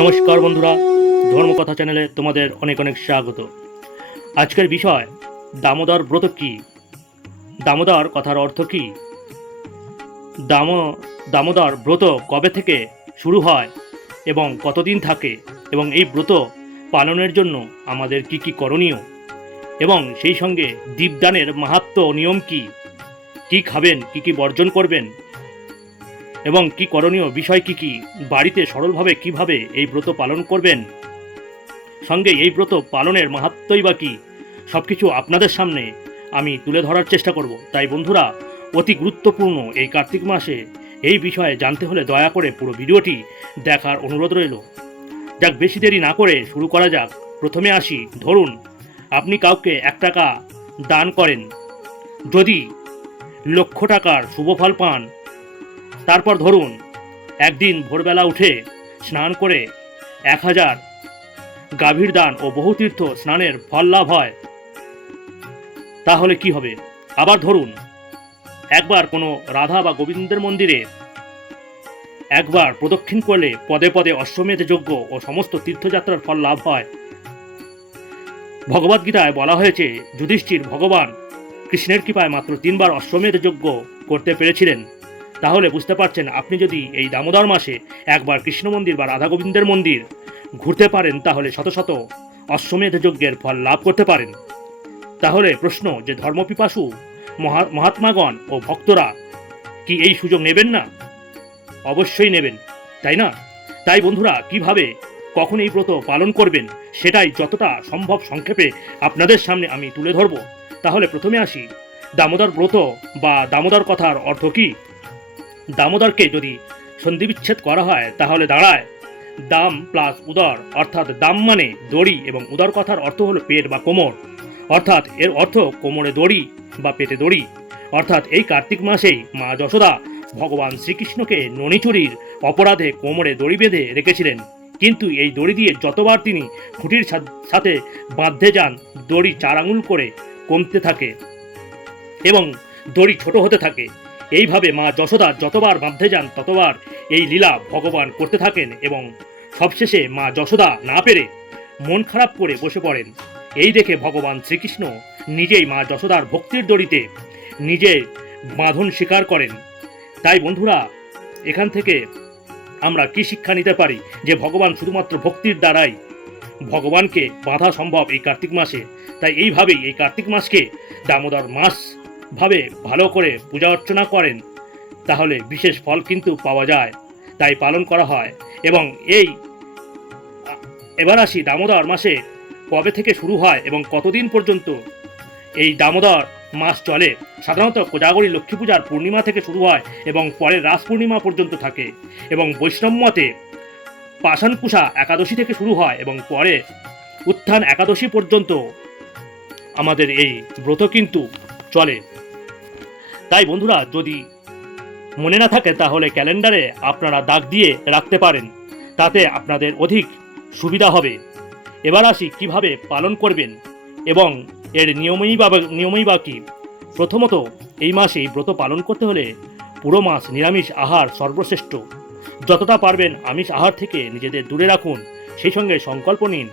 নমস্কার বন্ধুরা, ধর্মকথা চ্যানেলে তোমাদের অনেক অনেক স্বাগত। আজকের বিষয়, দামোদর ব্রত কি? দামোদর কথার অর্থ কি? দাম, দামোদর ব্রত কবে থেকে শুরু হয় এবং কতদিন থাকে এবং এই ব্রত পালনের জন্য আমাদের কি কি করণীয়? এবং সেই সঙ্গে দীপদানের মাহাত্ম নিয়ম কি? কি খাবেন, কি কি বর্জন করবেন? এবং কি করণীয়, বিষয় কি কি, বাড়িতে সরলভাবে কীভাবে এই ব্রত পালন করবেন? সঙ্গে এই ব্রত পালনের মাহাত্মই বা কি? সব কিছু আপনাদের সামনে আমি তুলে ধরার চেষ্টা করব। তাই বন্ধুরা, অতি গুরুত্বপূর্ণ এই কার্তিক মাসে এই বিষয়ে জানতে হলে দয়া করে পুরো ভিডিওটি দেখার অনুরোধ রইল। যাক, বেশি দেরি না করে শুরু করা যাক। প্রথমে আসি। ধরুন, আপনি কাউকে এক টাকা দান করেন। যদি লক্ষ টাকার শুভফল পান তারপর ধরুন, একদিন ভোরবেলা উঠে স্নান করে এক হাজার গাভীর দান ও বহুতীর্থ স্নানের ফল লাভ হয়, তাহলে কি হবে? আবার ধরুন, একবার কোনো রাধা বা গোবিন্দের মন্দিরে একবার প্রদক্ষিণ করলে পদে পদে অশ্বমেধ যজ্ঞ ও সমস্ত তীর্থযাত্রার ফল লাভ হয়। ভগবদ্গীতায় বলা হয়েছে, যুধিষ্ঠির ভগবান কৃষ্ণের কৃপায় মাত্র তিনবার অশ্বমেধ যজ্ঞ করতে পেরেছিলেন। তাহলে বুঝতে পারছেন আপনি যদি এই দামোদর মাসে একবার কৃষ্ণ মন্দির বা রাধা গোবিন্দের মন্দির ঘুরতে পারেন তাহলে শত শত অশ্বমেধ যজ্ঞের ফল লাভ করতে পারেন। তাহলে প্রশ্ন যে ধর্মপিপাসু, মহা- মহাত্মাগণ ও ভক্তরা কি এই সুযোগ নেবেন না? অবশ্যই নেবেন, তাই না? তাই বন্ধুরা, কীভাবে, কখন এই ব্রত পালন করবেন সেটাই যতটা সম্ভব সংক্ষেপে আপনাদের সামনে আমি তুলে ধরব। তাহলে প্রথমে আসি, দামোদর ব্রত বা দামোদর কথার অর্থ কী? দামোদরকে যদি সন্ধিবিচ্ছেদ করা হয়, তাহলে দাঁড়ায়। দাম প্লাস উদর, অর্থাৎ দাম মানে দড়ি এবং উদর কথার অর্থ হলো পেট বা কোমর। অর্থাৎ এর অর্থ কোমরে দড়ি বা পেটে দড়ি। অর্থাৎ এই কার্তিক মাসেই মা যশোদা ভগবান শ্রীকৃষ্ণকে ননিচুরির অপরাধে কোমরে দড়ি বেঁধে রেখেছিলেন। কিন্তু এই দড়ি দিয়ে যতবার তিনি খুঁটির সাথে বাঁধতে যান, দড়ি চার আঙুল করে কমতে থাকে এবং দড়ি ছোট হতে থাকে। এইভাবে মা যশোদা যতবার বাঁধতে যান, ততবার এই লীলা ভগবান করতে থাকেন এবং সবশেষে মা যশোদা না পেরে মন খারাপ করে বসে পড়েন। এই দেখে ভগবান শ্রীকৃষ্ণ নিজেই মা যশোদার ভক্তির দড়িতে নিজে বাঁধন স্বীকার করেন। তাই বন্ধুরা, এখান থেকে আমরা কি শিক্ষা নিতে পারি যে ভগবান শুধুমাত্র ভক্তির দ্বারাই ভগবানকে বাঁধা সম্ভব এই কার্তিক মাসে? তাই এইভাবেই এই কার্তিক মাসকে দামোদর মাস ভাবে ভালো করে পূজা অর্চনা করেন, তাহলে বিশেষ ফল কিন্তু পাওয়া যায়, তাই পালন করা হয়। এবং এই, এবার আসি দামোদর মাসে কবে থেকে শুরু হয় এবং কতদিন পর্যন্ত? এই দামোদর মাস চলে, সাধারণত কোজাগরী লক্ষ্মী পূজার পূর্ণিমা থেকে শুরু হয় এবং পরে রাস পূর্ণিমা পর্যন্ত থাকে। এবং বৈষ্ণব মতে পাষাণকুষা একাদশী থেকে শুরু হয় এবং পরে উত্থান একাদশী পর্যন্ত আমাদের এই ব্রত কিন্তু চলে। তাই বন্ধুরা, যদি মনে না থাকে, তাহলে ক্যালেন্ডারে আপনারা দাগ দিয়ে রাখতে পারেন। তাতে আপনাদের অধিক সুবিধা হবে। এবার আসি কীভাবে পালন করবেন এবং এর নিয়মই বা নিয়মই বা কী? প্রথমত, এই মাসে ব্রত পালন করতে হলে পুরো মাস নিরামিষ আহার সর্বশ্রেষ্ঠ। যতটা পারবেন আমিষ আহার থেকে নিজেদের দূরে রাখুন। সেই সঙ্গে সংকল্প নিন,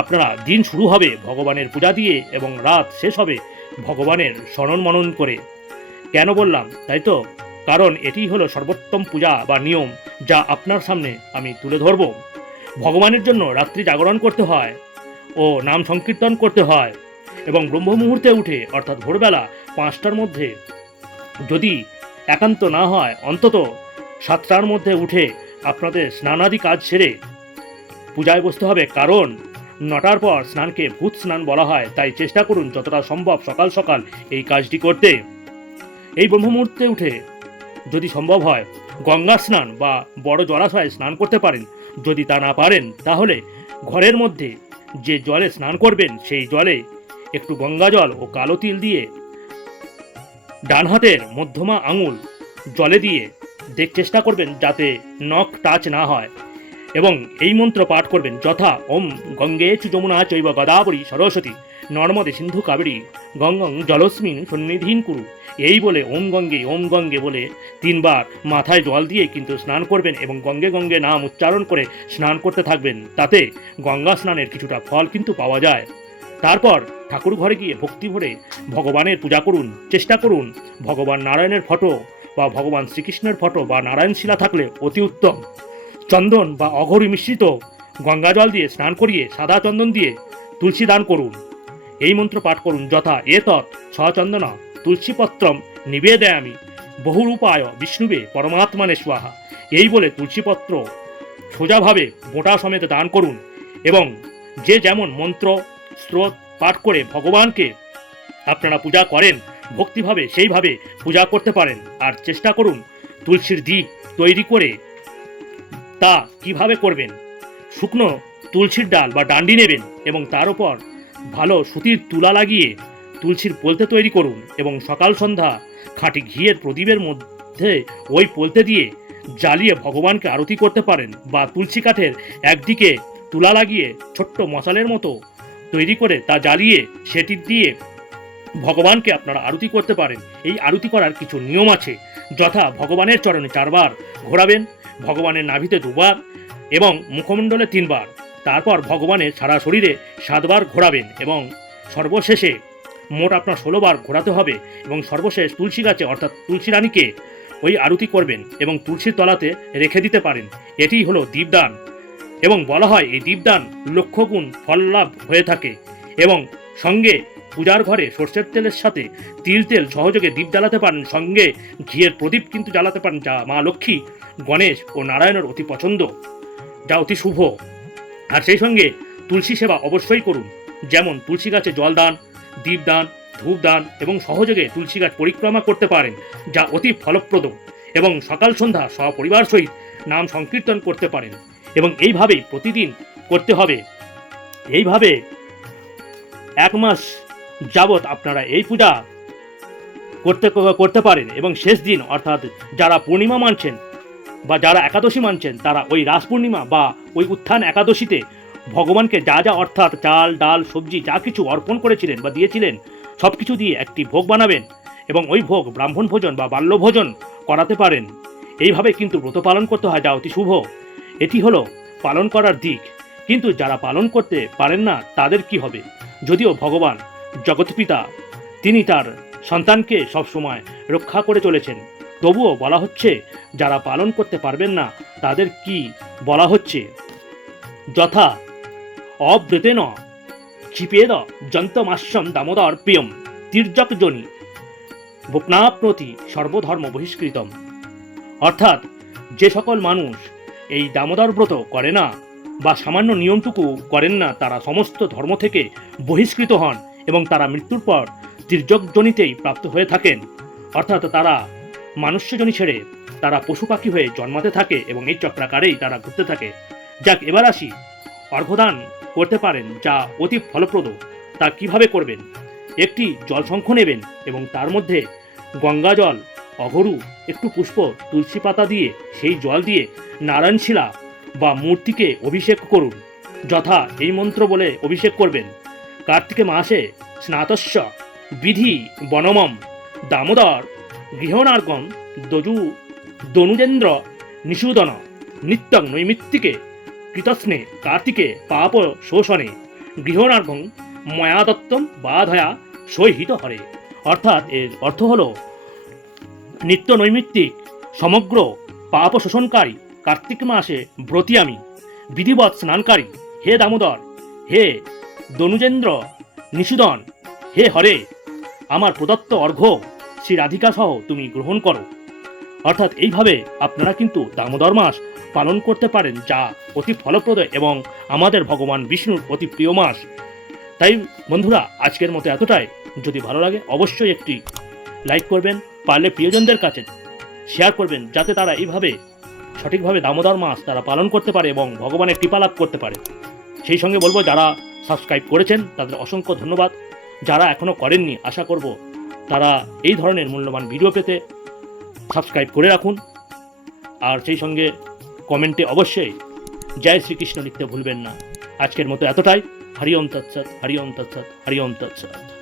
আপনারা দিন শুরু হবে ভগবানের পূজা দিয়ে এবং রাত শেষ হবে ভগবানের স্মরণ মনন করে। কেন বললাম, তাই তো? কারণ এটি হলো সর্বোত্তম পূজা বা নিয়ম যা আপনার সামনে আমি তুলে ধরব। ভগবানের জন্য রাত্রি জাগরণ করতে হয় ও নাম সংকীর্তন করতে হয় এবং ব্রহ্ম মুহূর্তে উঠে, অর্থাৎ ভোরবেলা পাঁচটার মধ্যে। যদি একান্ত না হয়, অন্তত সাতটার মধ্যে উঠে আপনাদের স্নানাদি কাজ সেরে পূজায় বসতে হবে। কারণ নটার পর স্নানকে ভূত স্নান বলা হয়, তাই চেষ্টা করুন যতটা সম্ভব সকাল সকাল এই কাজটি করতে। এই ব্রহ্ম মুহূর্তে উঠে যদি সম্ভব হয়, গঙ্গা স্নান বা বড় জলাশয়ে স্নান করতে পারেন। যদি তা না পারেন, তাহলে ঘরের মধ্যে যে জলে স্নান করবেন, সেই জলে একটু গঙ্গা জল ও কালো তিল দিয়ে ডান হাতের মধ্যমা আঙুল জলে দিয়ে দেখ, চেষ্টা করবেন যাতে নখ টাচ না হয়। এবং এই মন্ত্র পাঠ করবেন যথা ওম গঙ্গে চু যমুনা চৈব গদাবরী সরস্বতী, নর্মদে সিন্ধু কাবেরী, গঙ্গং জলস্মিন সন্নিধীন কুরু। এই বলে ওম গঙ্গে ওম গঙ্গে বলে তিনবার মাথায় জল দিয়ে কিন্তু স্নান করবেন এবং গঙ্গে গঙ্গে নাম উচ্চারণ করে স্নান করতে থাকবেন। তাতে গঙ্গা স্নানের কিছুটা ফল কিন্তু পাওয়া যায়। তারপর ঠাকুর ঘরে গিয়ে ভক্তি ভরে ভগবানের পূজা করুন, চেষ্টা করুন। ভগবান নারায়ণের ফটো বা ভগবান শ্রীকৃষ্ণের ফটো বা নারায়ণ শিলা থাকলে অতি উত্তম। চন্দন বা অঘরি মিশ্রিত গঙ্গা জল দিয়ে স্নান করিয়ে সাদা চন্দন দিয়ে তুলসী দান করুন। এই মন্ত্র পাঠ করুন যথা এ তৎ সচন্দন তুলসীপত্রম নিবেদয়ামি বহুরূপায় বিষ্ণুবে পরমাত্মানে স্বাহা। এই বলে তুলসীপত্র সোজাভাবে বোটা সমেত দান করুন এবং যে যেমন মন্ত্র, স্রোত পাঠ করে ভগবানকে আপনারা পূজা করেন, ভক্তিভাবে সেইভাবে পূজা করতে পারেন। আর চেষ্টা করুন তুলসীর দ্বীপ তৈরি করে তা কীভাবে করবেন? শুকনো তুলসীর ডাল বা ডান্ডি নেবেন এবং তার উপর ভালো সুতির তুলা লাগিয়ে তুলসীর পোলতে তৈরি করুন এবং সকাল সন্ধ্যা খাঁটি ঘিয়ের প্রদীপের মধ্যে ওই পোলতে দিয়ে জ্বালিয়ে ভগবানকে আরতি করতে পারেন বা তুলসী কাঠের একদিকে তুলা লাগিয়ে ছোট্ট মশালের মতো তৈরি করে তা জ্বালিয়ে সেটি দিয়ে ভগবানকে আপনারা আরতি করতে পারেন। এই আরতি করার কিছু নিয়ম আছে। যথা ভগবানের চরণে চারবার ঘোরাবেন, ভগবানের নাভিতে দুবার এবং মুখমণ্ডলে তিনবার। তারপর ভগবানের সারা শরীরে সাতবার ঘোরাবেন এবং সর্বশেষে মোট আপনার ষোলোবার ঘোরাতে হবে এবং সর্বশেষ তুলসী গাছে, অর্থাৎ তুলসী রানীকে ওই আরতি করবেন এবং তুলসীর তলাতে রেখে দিতে পারেন। এটিই হলো দীপদান এবং বলা হয় এই দীপদান লক্ষগুণ ফল লাভ হয়ে থাকে এবং সঙ্গে পূজার ঘরে সর্ষের তেলের সাথে তিল তেল সহযোগে দীপ জ্বালাতে পারেন, সঙ্গে ঘিয়ের প্রদীপ কিন্তু জ্বালাতে পারেন যা মা লক্ষ্মী, গণেশ ও নারায়ণের অতি পছন্দ। যা অতি শুভ। আর সেই সঙ্গে তুলসী সেবা অবশ্যই করুন, যেমন তুলসী গাছে জল দান দীপদান ধূপদান এবং সহযোগে তুলসী গাছ পরিক্রমা করতে পারেন, যা অতি ফলপ্রদ এবং সকাল সন্ধ্যা সপরিবার সহিত নাম সংকীর্তন করতে পারেন। এবং এইভাবেই প্রতিদিন করতে হবে। এইভাবে এক মাস যাবৎ আপনারা এই পূজা করতে করতে পারেন এবং শেষ দিন অর্থাৎ যারা পূর্ণিমা মানছেন বা যারা একাদশী মানছেন, তারা ওই রাস পূর্ণিমা বা ওই উত্থান একাদশীতে ভগবানকে যা যা অর্থাৎ চাল, ডাল, সবজি যা কিছু অর্পণ করেছিলেন বা দিয়েছিলেন সব কিছু দিয়ে একটি ভোগ বানাবেন এবং ওই ভোগ ব্রাহ্মণ ভোজন বা বাল্য ভোজন করাতে পারেন। এইভাবে কিন্তু ব্রত পালন করতে হয়, যা অতি শুভ। এটি হলো পালন করার দিক। কিন্তু যারা পালন করতে পারেন না, তাদের কি হবে? যদিও ভগবান জগৎপিতা তিনি তার সন্তানকে সবসময় রক্ষা করে চলেছেন। তবুও বলা হচ্ছে, যারা পালন করতে পারবেন না, তাদের কি বলা হচ্ছে? যথা অব্রতেন ক্ষিপেদ যন্তমাস্যম দামোদর প্রিয়ম তির্যক জনি ভোপনাপ্রতি সর্বধর্ম বহিষ্কৃতম। অর্থাৎ যে সকল মানুষ এই দামোদর ব্রত করে না বা সামান্য নিয়মটুকু করেন না তারা সমস্ত ধর্ম থেকে বহিষ্কৃত হন এবং তারা মৃত্যুর পর তির্যকজনিতেই প্রাপ্ত হয়ে থাকেন। অর্থাৎ তারা মানুষ্যজনী ছেড়ে তারা পশু পাখি হয়ে জন্মাতে থাকে এবং এই চক্রাকারেই তারা ঘুরতে থাকে। যাক, এবার আসি। অর্ঘদান করতে পারেন যা অতি ফলপ্রদ। তা কীভাবে করবেন? একটি জলসংখ্য নেবেন এবং তার মধ্যে গঙ্গা জল অঘরু, একটু পুষ্প, তুলসী পাতা দিয়ে, সেই জল দিয়ে নারায়ণ শিলা বা মূর্তিকে অভিষেক করুন। যথা এই মন্ত্র বলে অভিষেক করবেন। কার্তিকে মাসে স্নাতস্য বিধি বনমম দামোদর গৃহনার্গম দজু দনুজেন্দ্র নিষূদন নিত্যং নৈমিত্তিকে কৃতস্নে কার্তিকে পাপ শোষণে গৃহনার্গং ময়া দত্তম বাধয়া সহিত হরে। অর্থাৎ এর অর্থ হল নিত্য নৈমিত্তিক সমগ্র পাপ শোষণকারী কার্তিক মাসে ব্রতী আমি বিধিবৎ স্নানকারী, হে দামোদর, হে দনুজেন্দ্র নিষুদন হে হরে, আমার প্রদত্ত অর্ঘ্য শ্রী রাধিকা সহ তুমি গ্রহণ করো। অর্থাৎ এইভাবে আপনারা কিন্তু দামোদর মাস পালন করতে পারেন, যা অতি ফলপ্রদ এবং আমাদের ভগবান বিষ্ণুর অতি প্রিয় মাস। তাই বন্ধুরা, আজকের মতো এতটাই। যদি ভালো লাগে, অবশ্যই একটি লাইক করবেন, পারলে প্রিয়জনদের কাছে শেয়ার করবেন, যাতে তারা এইভাবে সঠিকভাবে দামোদর মাস তারা পালন করতে পারে এবং ভগবানের কৃপা লাভ করতে পারে। সেই সঙ্গে বলব, যারা সাবস্ক্রাইব করেছেন, তাদের অসংখ্য ধন্যবাদ। যারা এখনও করেননি, আশা করব তারা এই ধরনের মূল্যবান ভিডিও পেতে সাবস্ক্রাইব করে রাখুন। আর সেই সঙ্গে কমেন্টে অবশ্যই জয় শ্রীকৃষ্ণ লিখতে ভুলবেন না। আজকের মতো এতটাই। হরি ওম তৎসৎ, হরি ওম তৎসৎ, হরি ওম তৎসৎ।